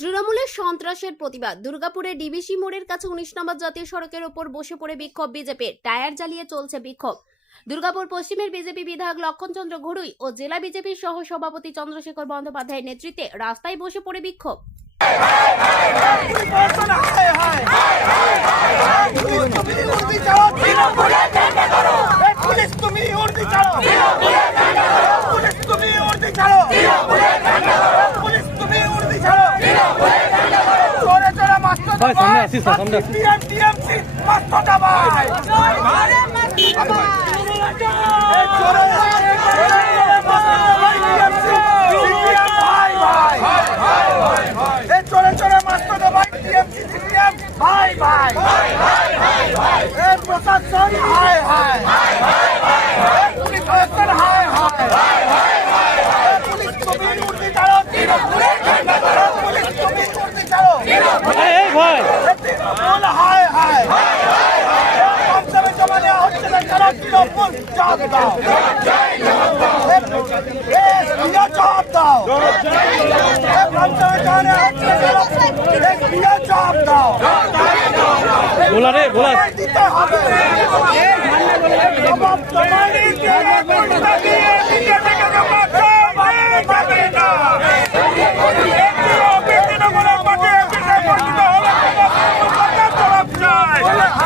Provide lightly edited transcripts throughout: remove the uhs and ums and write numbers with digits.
তৃণমূলের সন্ত্রাসের প্রতিবাদ। দুর্গাপুরের ডিবিসি মোড়ের কাছে 19 নম্বর জাতীয় সড়কের ওপর বসে পড়ে বিক্ষোভ বিজেপির। টায়ার জ্বালিয়ে চলছে বিক্ষোভ। দুর্গাপুর পশ্চিমের বিজেপি বিধায়ক লক্ষণচন্দ্র ঘড়ুই ও জেলা বিজেপির সহ সভাপতি চন্দ্রশেখর বন্দ্যোপাধ্যায়ের নেতৃত্বে রাস্তায় বসে পড়ে বিক্ষোভ। सामने आशीष सामने बोला रे बोला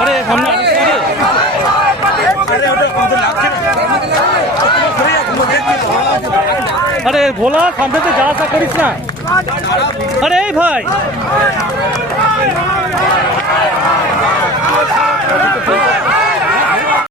अरे सामने अरे बोला सामने तो जा सा करिस ना अरे भाई